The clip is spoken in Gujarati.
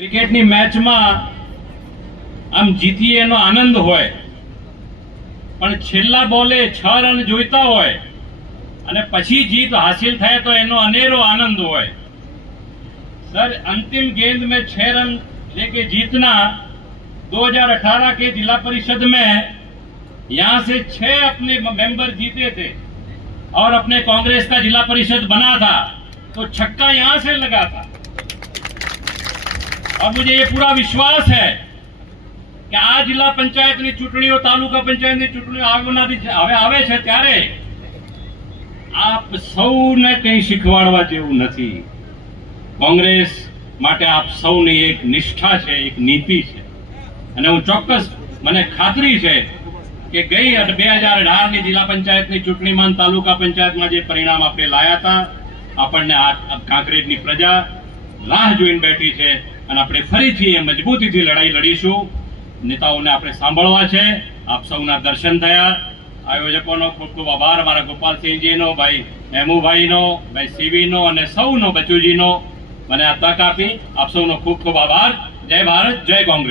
ક્રિકેટની મેચમાં આમ જીતીએ એનો આનંદ હોય પણ છેલ્લા બોલે છ રન જોઈતા હોય અને પછી જીત હાસિલ થાય તો એનો અનેરો આનંદ હોય सर अंतिम गेंद में छह रन लेके जीतना 2018 के जिला परिषद में यहाँ से छह अपने मेंबर जीते थे और अपने कांग्रेस का जिला परिषद बना था तो छक्का यहाँ से लगा था और मुझे ये पूरा विश्वास है કે આ જિલ્લા પંચાયતની ચૂંટણીઓ તાલુકા પંચાયતની ચૂંટણીઓ આવનારી છે- હવે આવે છે ત્યારે આપ સૌને કંઈ શીખવાડવા જેવું નથી કોંગ્રેસ માટે આપ સૌની એક નિષ્ઠા છે એક નીતિ છે અને હું ચોક્કસ મને ખાતરી છે કે ગઈ બે હજાર અઢારની જિલ્લા પંચાયતની ચૂંટણીમાં અને તાલુકા પંચાયતમાં જે પરિણામ આપણે લાયા હતા આપણને આ કાંકરેજની પ્રજા રાહ જોઈને બેઠી છે અને આપણે ફરીથી એ મજબૂતીથી લડાઈ લડીશું. નેતાઓને આપણે સાંભળવા છે. આપ સૌના દર્શન થયા. આયોજકોનો ખૂબ ખૂબ આભાર. મારા ગોપાલસિંહજીનો, ભાઈ હેમુભાઈનો ભાઈ સીવીનો અને સૌનો બચુજીનો મને આ તક આપી. આપ સૌનો ખૂબ ખૂબ આભાર. જય ભારત, જય કોંગ્રેસ.